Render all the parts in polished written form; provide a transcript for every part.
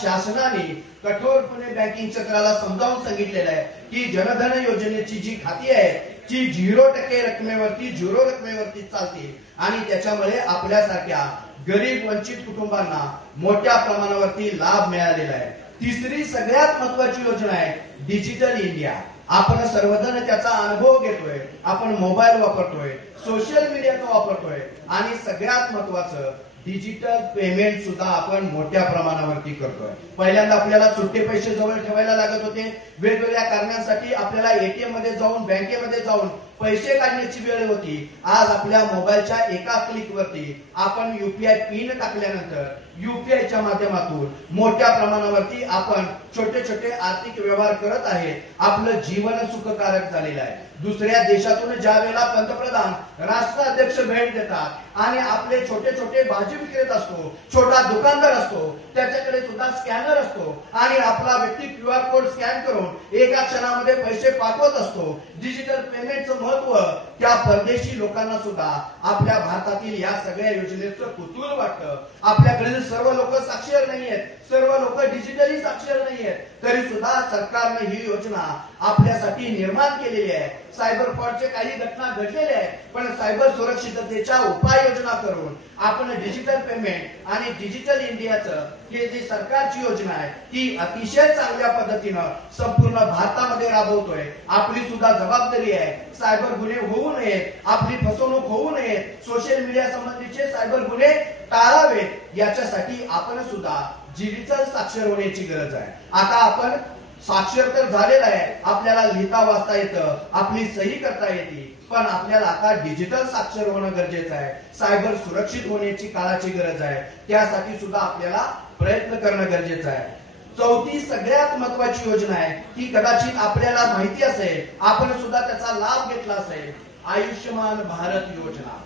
शासनाने कठोरपणे बँकिंग क्षेत्राला समजावून सांगितलेलं आहे की जनधन योजनेची जी खाती आहेत ती 0% रकमेवरती 0 रकमेवरती चालते आणि त्याच्यामुळे आपल्यासारख्या गरीब वंचित कुटुंबांना मोठ्या प्रमाणावरती लाभ मिळालेला आहे। तिसरी सगळ्यात महत्वाची योजना आहे डिजिटल इंडिया। आपण सर्वजण त्याचा अनुभव घेतोय, आपण मोबाईल वापरतोय, सोशल मीडियाचा वापरतोय आणि सगळ्यात महत्वाचं डिजिटल पेमेंट सुद्धा आपण मोठ्या प्रमाणावरती करतोय। पहिल्यांदा आपल्याला सुट्टे पैसे जवळ ठेवायला लागत होते, वेगवेगळ्या कारणांसाठी आपल्याला एटीएम मध्ये जाऊन बँकेमध्ये जाऊन पैसे काढण्याची वेळ होती। आज आपल्या मोबाईलच्या एका क्लिकवरती आपण यूपीआय पिन टाकल्यानंतर यूपीआयच्या माध्यमातून मोठ्या प्रमाणावरती आपण छोटे छोटे आर्थिक व्यवहार करत आहे। आपलं जीवन सुखकारक झालेलं आहे। दुसऱ्या देशातून ज्या वेळेला पंतप्रधान राष्ट्राध्यक्ष भेट देतात आणि आपले छोटे छोटे भाजी विक्रेता असतो, छोटा दुकानदार असतो, त्याच्याकडे सुद्धा स्कॅनर असतो आणि आपला व्यक्ती क्यूआर कोड स्कॅन करून एका क्षणामध्ये पैसे पाठवत असतो। डिजिटल पेमेंटचं महत्व त्या परदेशी लोकांना सुद्धा आपल्या भारतातील या सगळ्या योजनेचं कुतूहल वाटतं। आपल्याकडे सर्व लोक साक्षर नाहीयेत, सर्व लोक डिजिटली साक्षर नाहीयेत, तरी सुद्धा सरकारने ही योजना आपल्यासाठी निर्माण केलेली आहे। सायबर फ्रॉडचे काही घटना घडलेल्या आहेत, पण सायबर सुरक्षिततेच्या उपाययोजना करून आपण डिजिटल पेमेंट आणि डिजिटल इंडियाचं हे जी सरकारची योजना आहे ती अतिशय चांगल्या पद्धतीनं संपूर्ण भारतामध्ये राबवतोय। आपली सुद्धा जबाबदारी आहे सायबर गुन्हे होऊ नयेत, आपली फसवणूक होऊ नये, सोशल मीडिया संबंधीचे सायबर गुन्हे टाळावेत, याच्यासाठी आपण सुद्धा डिजिटल साक्षर होण्याची गरज आहे। आता आपण साक्षर तर झालेला आहे, आपल्याला लिहिता वाचता येतं, आपली सही करता येते, पण आपल्याला आता डिजिटल साक्षर होणं गरजेचं आहे। सायबर सुरक्षित होण्याची काळाची गरज आहे, त्यासाठी सुद्धा आपल्याला प्रयत्न करणं गरजेचं आहे। चौथी सगळ्यात महत्वाची योजना आहे ती कदाचित आपल्याला माहिती असेल, आपण सुद्धा त्याचा लाभ घेतला असेल, आयुष्यमान भारत योजना।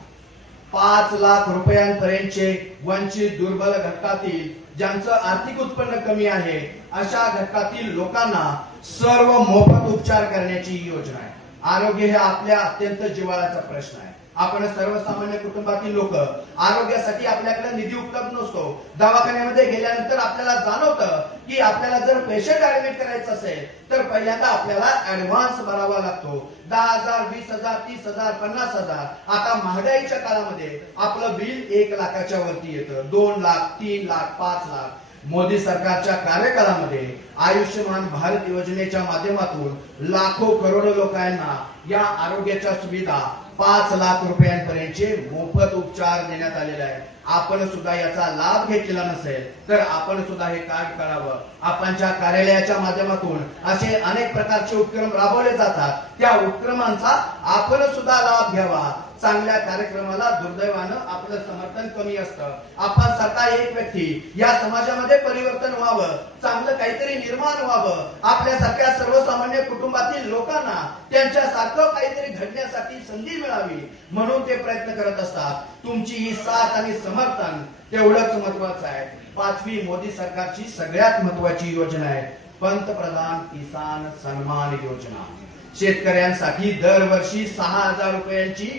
5 लाख रुपयांपर्यंतचे वंचित दुर्बल घटकातील ज्यांचं आर्थिक उत्पन्न कमी आहे अशा घटकातील लोकांना सर्व मोफत उपचार करण्याची ही योजना आहे। आरोग्य हे आपल्या अत्यंत जिव्हाळ्याचा प्रश्न आहे। आपण सर्वसामान्य कुटुंबातील लोक आरोग्यासाठी आपल्याकडे निधी उपलब्ध नसतो। दवाखान्यामध्ये गेल्यानंतर आपल्याला जाणवतं की आपल्याला जर पेशंट ऍडमिट करायचं असेल तर पहिल्यांदा आपल्याला ऍडव्हान्स भरावा लागतो। 10,000, 20,000, 30,000, 50,000। आता महागाईच्या काळामध्ये आपलं बिल 1 लाखाच्या वरती येतं, 2 लाख, 3 लाख, 5 लाख। मोदी सरकारच्या कार्यकाळामध्ये आयुष्यमान भारत योजनेच्या माध्यमातून लाखो करोडो लोकांना या आरोग्याच्या सुविधा 5 लाख रुपयांपर्यंतचे मोफत उपचार देण्यात आलेले आहे। आपण सुद्धा याचा लाभ घेतलेला नसेल तर आपण सुद्धा हे कार्ड करावं। आपणच्या कार्यालयाच्या माध्यमातून असे अनेक प्रकारचे उपक्रम राबवले जातात, त्या उपक्रमांचा आपण सुद्धा लाभ घ्यावा। चांगल्या कार्यक्रमाला दुर्दैवानं आपलं समर्थन कमी असतं। आपण सारखा एक व्यक्ती या समाजामध्ये परिवर्तन व्हावं, चांगलं काहीतरी निर्माण व्हावं, आपल्यासारख्या सर्वसामान्य कुटुंबातील लोकांना त्यांच्यासारखं काहीतरी घडण्यासाठी संधी मिळावी म्हणून ते प्रयत्न करत असतात। तुमची ही साथ आणि समर्थन तेवढंच महत्वाचं आहे। 5वी मोदी सरकारची सगळ्यात महत्वाची योजना आहे पंतप्रधान किसान सन्मान योजना। शेतकऱ्यांसाठी दरवर्षी 6,000 रुपयांची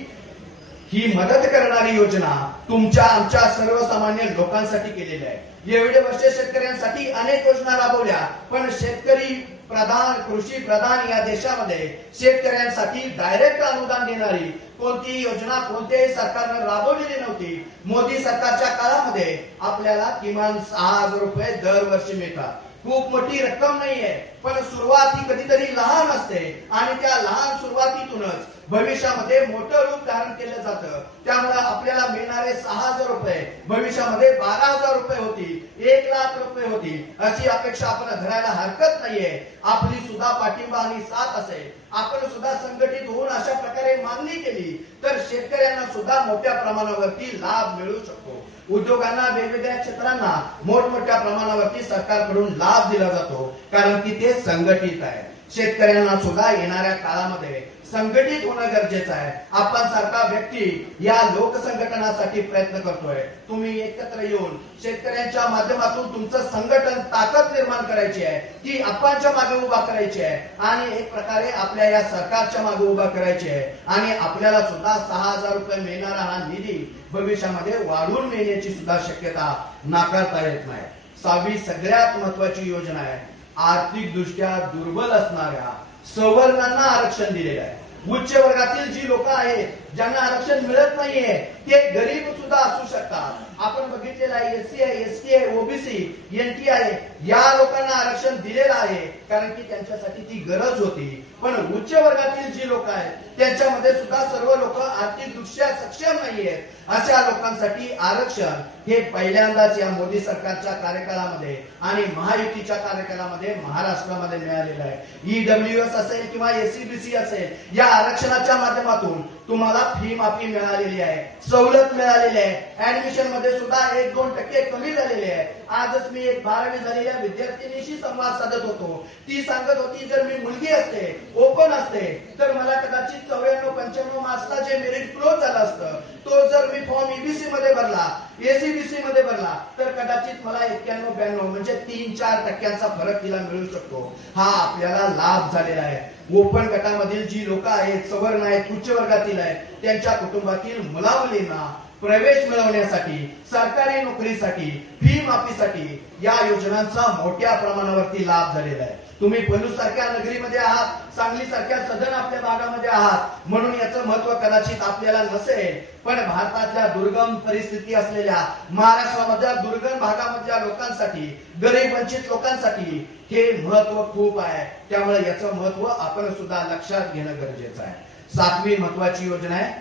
ही मदत करणारी योजना तुमच्या आमच्या सर्वसामान्य लोकांसाठी केलेली आहे। एवढे वर्ष शेतकऱ्यांसाठी अनेक योजना राबवल्या, पण शेतकरी प्रधान, कृषी प्रधान या देशामध्ये शेतकऱ्यांसाठी डायरेक्ट अनुदान देणारी कोणतीही योजना कोणत्याही सरकारनं राबवलेली नव्हती। मोदी सरकारच्या काळामध्ये आपल्याला किमान 6,000 रुपये दरवर्षी मिळतात। खूप मोठी रक्कम नाहीये, पण सुरुवात ही कधीतरी लहान असते आणि त्या लहान सुरुवातीतूनच भविष्यामध्ये मोठं रूप धारण केलं जातं। त्यामुळे आपल्याला मिळणारे 6,000 रुपये भविष्यामध्ये 12,000 रुपये होतील, 1 लाख रुपये होतील, अशी अपेक्षा आपण धरायला हरकत नाहीये। आपली सुद्धा पाठिंबा आणि साथ असेल, आपण सुद्धा संघटित होऊन अशा प्रकारे मागणी केली तर शेतकऱ्यांना सुद्धा मोठ्या प्रमाणावरती लाभ मिळू शकतो। उद्योगांना, वेगवेगळ्या क्षेत्रांना मोठमोठ्या प्रमाणावरती सरकारकडून लाभ दिला जातो, कारण की ते संघटित आहे। शेतकऱ्यांना सुद्धा येणाऱ्या काळामध्ये संघटित होणं गरजेचं आहे। आपण सारखा व्यक्ती या लोकसंघटनासाठी प्रयत्न करतोय। तुम्ही एकत्र येऊन शेतकऱ्यांच्या माध्यमातून तुमचं संघटन ताकद निर्माण करायची आहे, ती आपणच्या मागे उभा करायची आहे आणि एक प्रकारे आपल्या या सरकारच्या मागे उभा करायची आहे आणि आपल्याला सुद्धा 6,000 रुपये मिळणारा हा निधी भविष्यामध्ये वाढून मिळण्याची सुद्धा शक्यता नाकारता येत नाही। 6वी सगळ्यात महत्वाची योजना आहे. आर्थिक दृष्ट्या दुर्बल असणाऱ्या सवर्णांना आरक्षण दिलेलं आहे. उच्च वर्गातील जी लोक आहेत ज्यांना आरक्षण मिळत नाहीये ते गरीब सुद्धा असू शकतात. आपण बघितलेलं आहे एससी आहे, एसटी आहे, ओबीसी, एनटी आहे, या लोकांना आरक्षण दिलेलं आहे कारण की त्यांच्यासाठी ती गरज होती. पण उच्च वर्गातील जी लोक आहेत त्यांच्यामध्ये सुद्धा सर्व लोक आर्थिक दृष्ट्या सक्षम नाहीयेत. अशा लोकांसाठी आरक्षण हे पहिल्यांदाच या मोदी सरकारच्या कार्यकाळामध्ये आणि महायुतीच्या कार्यकाळामध्ये महाराष्ट्रामध्ये मिळालेलं आहे. ईडब्ल्यूएस असेल किंवा एससीबीसी असेल, या आरक्षणाच्या माध्यमातून तुम्हाला फी माफी मिळालेली आहे, सवलत मिळालेली आहे. ऍडमिशन मध्ये सुद्धा 1-2% कमी झालेले आहे. आजच मी एक 12वी झालेल्या विद्यार्थिनीशी संवाद साधत होतो. ती सांगत होती जर मी मुलगी असते, ओपन असते, तर मला कदाचित 94-95 मार्क्सला जे मेरिट क्लोज झालं असतं, तो जर मी फॉर्म ईबीसी मध्ये भरला, एसीबीसी मध्ये भरला, तर कदाचित मला 91-92 म्हणजे 3-4% फरक तिला मिळू शकतो. हा आपल्याला लाभ झालेला आहे. ओपन गटामधील जी लोक आहेत, सवर्ण आहेत, उच्च वर्गातील आहेत, त्यांच्या कुटुंबातील मुलामुलींना प्रवेश मिळवण्यासाठी, सरकारी नोकरीसाठी, फी माफीसाठी या योजनांचा मोठ्या प्रमाणावरती लाभ झालेला आहे. तुम्ही पलूस सारख्या नगरीमध्ये आहात, सांगली सारख्या सदन आपल्या भागामध्ये आहात म्हणून याचं महत्व कदाचित आपल्याला नसेल. पण भारतातल्या दुर्गम परिस्थिती असलेल्या महाराष्ट्रामधल्या दुर्गम भागामधल्या लोकांसाठी, गरीब वंचित लोकांसाठी हे महत्व खूप आहे. त्यामुळे याचं महत्व आपण सुद्धा लक्षात घेणं गरजेचं आहे. 7वी महत्वाची योजना आहे.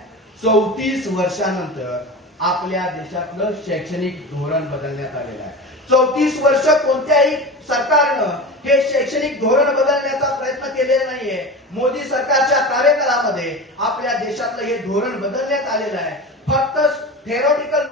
34 वर्षानंतर आपल्या देशातलं शैक्षणिक धोरण बदलण्यात आलेलं आहे. 34 वर्ष कोणत्याही सरकारनं हे शैक्षणिक धोरण बदलण्याचा प्रयत्न केलेला नाहीये. मोदी सरकारच्या कार्यकाळामध्ये आपल्या देशातलं हे धोरण बदलण्यात आलेलं आहे. फक्त थेरोटिकल